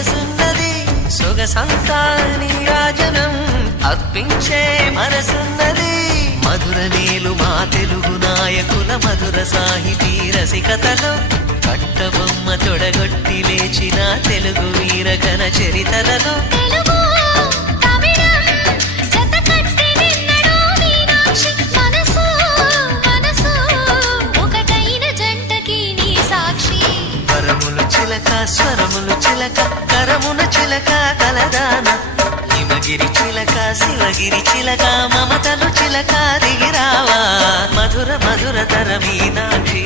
వయసున్నది సొగసంతా నీరాజనం అర్పించే మనసున్నది మధుర నేలు మా తెలుగు నాయకుల మధుర సాహితీ రసికతలో కట్టబొమ్మ తొడగొట్టి లేచిన తెలుగు వీరగణ చరితలలో స్వరములు చిలక కరమున చిలక కలదాన హిమగిరి చిలక శివగిరి చిలక మమతలు చిలక దిగిరావా మధుర మధుర తర మీనాక్షి